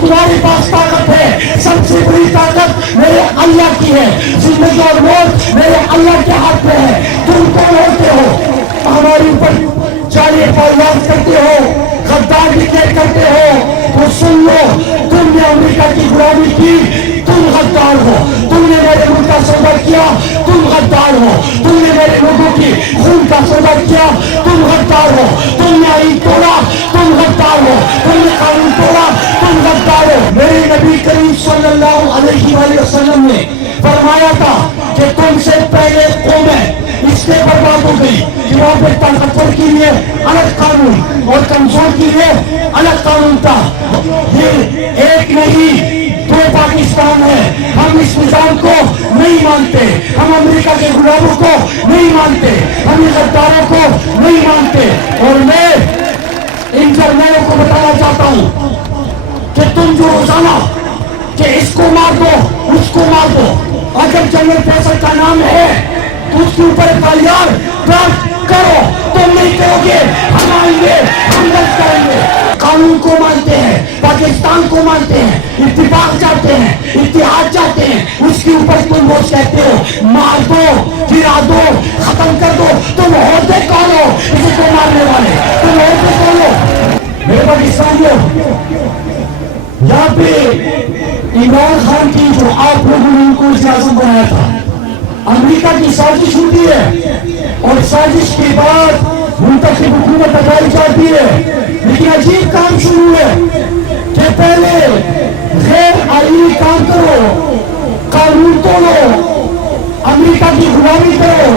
तुम्हारे पास ताकत है, सबसे बड़ी ताकत मेरे अल्लाह की है। जिंदगी और मौत मेरे अल्लाह के हाथ में है। तुम कौन होते हो हमारे ऊपर जाली फौजदार करते हो, गद्दार डिक्लेयर करते हो? तो सुन लो, तुमने अमेरिका की गुलामी की, तुम गद्दार हो। तुमने मेरे मुल्क का सौदा किया, तुम गद्दार हो। तुमने मेरे लोगों की खून का सौदा किया, तुम गद्दार हो। तुमने आईन तोड़ा, तुम गद्दार हो। तुमने कानून तोड़ा, तुम गद्दार हो। मेरे नबी करीम सल्लल्लाहु अलैहि वसल्लम ने फरमाया था कि तुमसे पहले कौमें इसलिए बर्बाद हो गई कि वहां पे ताकतवर के लिए अलग कानून और कमजोर के लिए अलग कानून था। ये एक नहीं दो पाकिस्तान है। हम इस निजाम को नहीं मानते, हम अमेरिका के गुलामों को नहीं मानते, हम इन गद्दारों को नहीं मानते। और मैं इन जर्नलों को बताना चाहता हूं कि तुम जो रोजाना कि इसको मार दो उसको मार दो, अगर जनरल फैसल का नाम है तो उसके ऊपर FIR दर्ज करो। तुम नहीं करोगे, हम आएंगे, हम दर्ज करेंगे। कानून को मानते हैं, पाकिस्तान को मानते हैं, इत्तेफाक चाहते हैं, इत्तेहाद चाहते हैं, उसके ऊपर तुम रोज कहते हो मार दो, गिरा दो, खत्म कर दो। तुम होते कौन हो इसी को मारने वाले? तुम होते कौन हो? मेरे पाकिस्तानियों, यहाँ पे इमरान खान की जो आप लोगों ने उनको इजाजत बनाया था, अमेरिका की साजिश होती है और साजिश के बाद मुंतखब हुकूमत हटाई जाती है। लेकिन अजीब काम शुरू है कि पहले गैर आईनी काम करो, कानून तोड़ो, अमेरिका की गुलामी करो,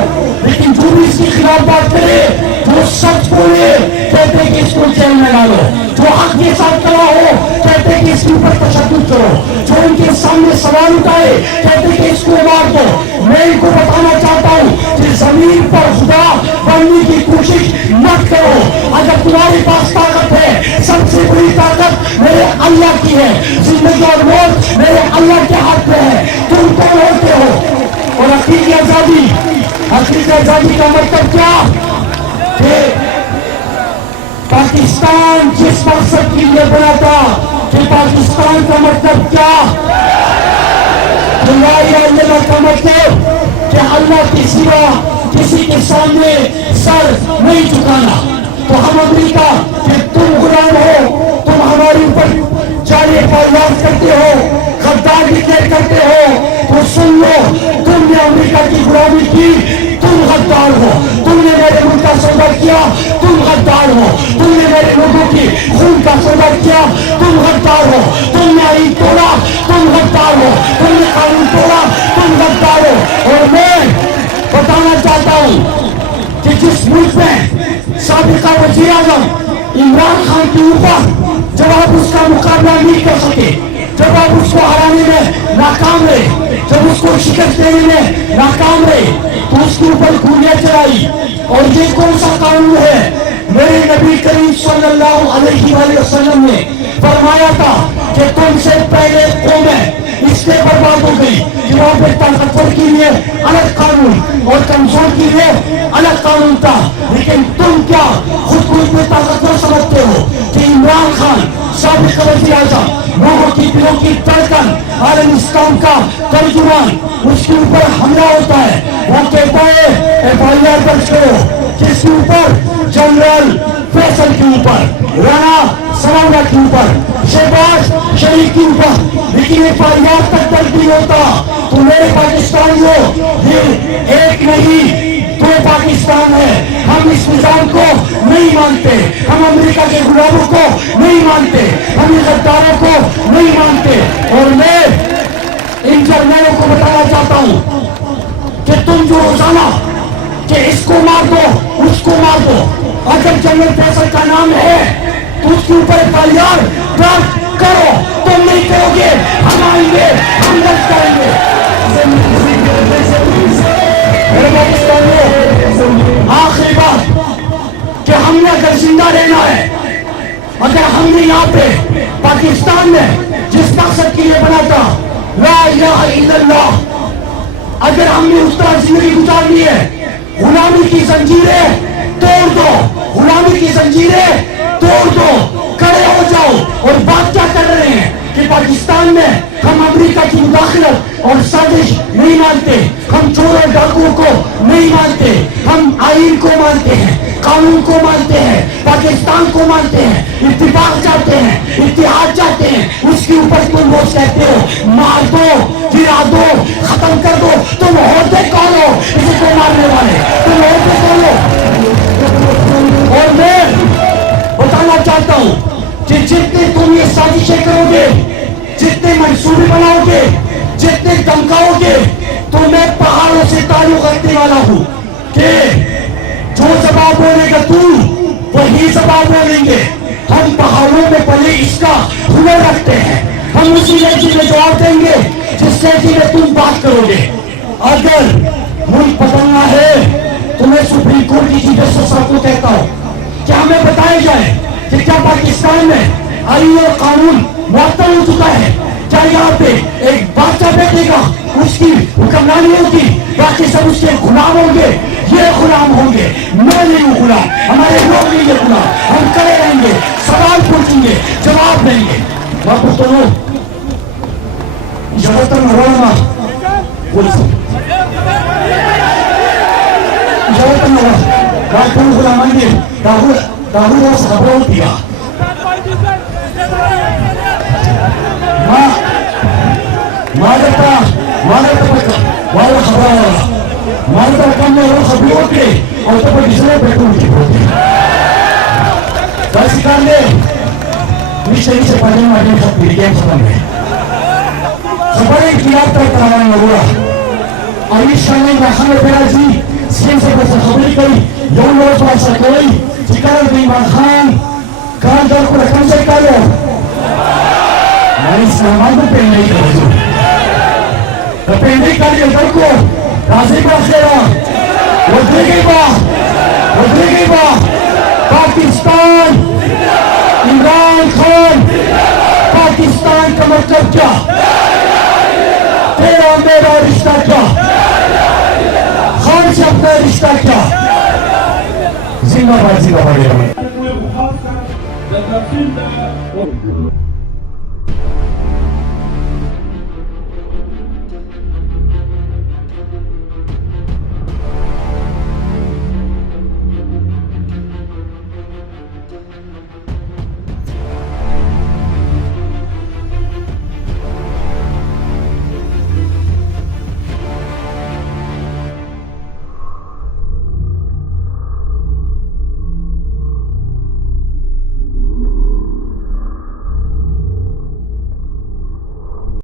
लेकिन जो भी इसके खिलाफ बात करे, जो सच बोले, कहते कि इसको जेल में डालो। जो हक के साथ खड़ा हो, कहते कि इसके ऊपर तशद्दुद करो। जो उनके सामने सवाल उठाए, कहते कि इसको मार दो। मैं इनको बताना चाहता हूँ कि जमीन पर खुदा बनने की कोशिश मत करो। अगर तुम्हारे पास ताकत है, सबसे बड़ी ताकत मेरे अल्लाह की है। जिंदगी और मौत मेरे अल्लाह के हाथ में है। तुम कौन होते हो? और हकीकी आजादी, हकीकी आजादी का मतलब क्या? पाकिस्तान जिस मकसद के लिए बना था, कि पाकिस्तान का मतलब क्या? ला इलाहा इल्लल्लाह का मतलब कि अल्लाह के सिवा किसी के सामने सर नहीं झुकाना। तो हम अमेरिका कि तुम गुलाम हो, तुम हमारे ऊपर जाली फौजदार करते हो, गद्दार डिक्लेयर करते हो, तो सुन लो, तुमने अमेरिका की गुलामी की, तुम गद्दार हो। तुमने मेरे मुल्क का सौदा किया, तुम गद्दार हो। तुमने मेरे लोगों की खून का सौदा किया, तुम गद्दार हो। तुमने आईन तोड़ा, तुम गद्दार हो। तुमने कानून तोड़ा, तुम गद्दार हो। और मैं बताना चाहता हूँ कि जिस मुल्क में साबिका वज़ीर आज़म इमरान खान के ऊपर जब आप उसका मुकाबला नहीं कर सके, जब आप उसको हराने में नाकाम रहे, जब उसको शिकस्त देने में नाकाम रहे, तो उसके ऊपर गोलियां चलाई। और ये कौन सा कानून है? मेरे नबी करीम सल्लल्लाहु अलैहि वसल्लम ने फरमाया था कि तुमसे पहले कौमें इसलिए बर्बाद हो गई कि वहां पे ताकतवर के लिए अलग कानून और कमजोर के लिए अलग कानून था। लेकिन तुम क्या खुद को इतने ताकतवर समझते हो कि इमरान खान साबिक वज़ीर आज़म, लोगों की दिलों की धड़कन, आलम इस्लाम का तर्जुमान, उसके ऊपर हमला होता है, वो कहता है FIR दर्ज करो। किसके ऊपर? जनरल फैसल के ऊपर, राणा सनाउल्लाह के ऊपर, शहबाज शरीफ के ऊपर। लेकिन FIR तक दर्ज नहीं होता। तो मेरे पाकिस्तानियों, ये एक नहीं दो पाकिस्तान है। हम इस निजाम को नहीं मानते, हम अमेरिका के गुलामों को नहीं मानते, हम इन गद्दारों को नहीं मानते। और मैं इन जर्नलों को बताना चाहता हूँ कि तुम जो रोजाना कि इसको मार दो उसको मार दो, अगर जनरल फैसल का नाम है तो उसके ऊपर FIR दर्ज करो। तुम नहीं करोगे, हम आएंगे, हम दर्ज करेंगे। आखिरी बात कि हमने अगर जिंदा रहना है, अगर हमने यहाँ पे पाकिस्तान में जिस मकसद के लिए बना था ला इलाहा इल्लल्लाह, अगर हमने उस तरह जिंदगी गुजारनी है, गुलामी की जंजीरें तोड़ दो, गुलामी की जंजीरें तोड़ दो, खड़े हो जाओ। और बात क्या कर रहे हैं कि पाकिस्तान में हम अमेरिका की मुदाखलत और साजिश नहीं मानते, हम चोर और डाकुओं को नहीं मानते, हम आईन को मानते हैं, कानून को मानते हैं, पाकिस्तान को मानते हैं, इत्तेफाक चाहते हैं, इत्तेहाद चाहते हैं। उसके ऊपर तुम रोज कहते हो मार दो, गिरा दो, खत्म कर दो। तुम होते कौन हो इसी को मारने वाले? तुम होते कौन हो? और मैं बताना चाहता हूं कि जितने तुम ये साजिशें करोगे, जितने मंसूबे बनाओगे, जितने धमकाओगे, तो मैं पहाड़ों से ताल्लुक रखने वाला हूं कि जो जवाब बोलेगा तू वही जवाब बोलेंगे। हम पहाड़ों में पले इसका हुनर रखते हैं, हम उसी लहजे में जवाब देंगे जिस लहजे में तुम बात करोगे। अगर मुल्क बदलना है तो मैं सुप्रीम कोर्ट की चीफ जस्टिस साहब को कहता हूं कि हमें बताया जाए कि क्या पाकिस्तान में आईन और कानून मुअत्तल हो चुका है? क्या यहाँ पे एक बादशाह बैठेगा, उसकी हुक्मरानी होगी, बाकी सब उसके गुलाम होंगे? ये गुलाम होंगे, मैं नहीं हूँ गुलाम, हमारे लोग नहीं है गुलाम। हम खड़े रहेंगे, सवाल पूछेंगे, जवाब देंगे। वापस तो लो जबरदस्त नवामा जबरदस्त नवा राजपुर गुलामांगे राहुल राहुल और खबरों दिया వాళ్ళ ఖబరాల వాళ్ళతో రకంలో సభ్యులు ఓకే అవతల డిసలే పెట్టుకుంటే బస్కాండే మిషన్ से पढ़ने वाले सब पीड़ित हैं खबर है कि आप तक कराने हुआ आयुष ने रखा मेरा जी सीएम से बस खबर करी यौन लोग पास कोई ठिकाना नहीं खान कान दर को रकम से करो मैं इस नाम को पेन नहीं करूँ पेंडिंग कर दर को राजी बाखेरा वजरेगी बा पाकिस्तान इमरान खान पाकिस्तान का मतलब क्या? तेरा मेरा रिश्ता क्या? खान से अपना रिश्ता क्या? जिंदाबाद जिंदाबाद